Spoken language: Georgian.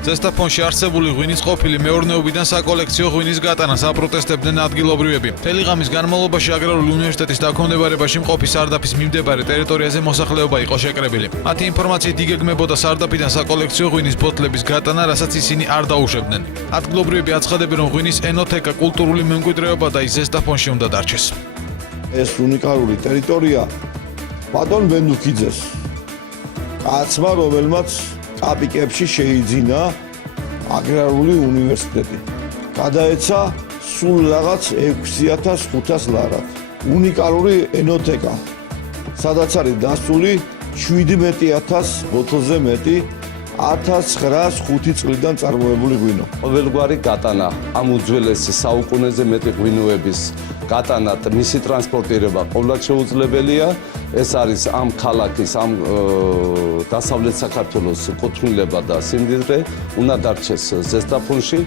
ზესტაფონში არსებული ღვინის ყოფილი მეურნეობიდან საკოლექციო ღვინის გატანას აპროტესტებდნენ ადგილობრივები. მთელი ღამის განმავლობაში აგრარული უნივერსიტეტის დაქვემდებარებაში მყოფი სარდაფის მიმდებარე ტერიტორიაზე მოსახლეობა იყო შეკრებილი. მათი ინფორმაციით იგეგმებოდა სარდაფიდან საკოლექციო ღვინის ბოთლების გატანა, რასაც ისინი არ დაუშვებდნენ. ადგილობრივები აცხადებენ, რომ ღვინის ენოთეკა კულტურული მემკვიდრეობა და ის ზესტაფონში უნდა დარჩეს. ეს უნიკალური ტერიტორია ბატონ ბენდუქიძეს კაცმა, რომელმაც კაპიკებში შეიძინა აგრარული უნივერსიტეტი. გადაეცა სულ რაღაც 6500 ლარად. უნიკალური ენოთეკა, სადაც არის დასული 17000 ბოთლზე მეტი 1905 წლიდან წარმოებული ღვინო. ყოველგვარი გატანა, ამ უძველესი საუკუნეზე მეტი ღვინოების გატანა, მისი ტრანსპორტირება ყოველად შეუძლებელია. ეს არის ამ ქალაქის, ამ დასავლეთ საქართველოს კუთვნილება და სიმდიდრე, უნდა დარჩეს ზესტაფონში.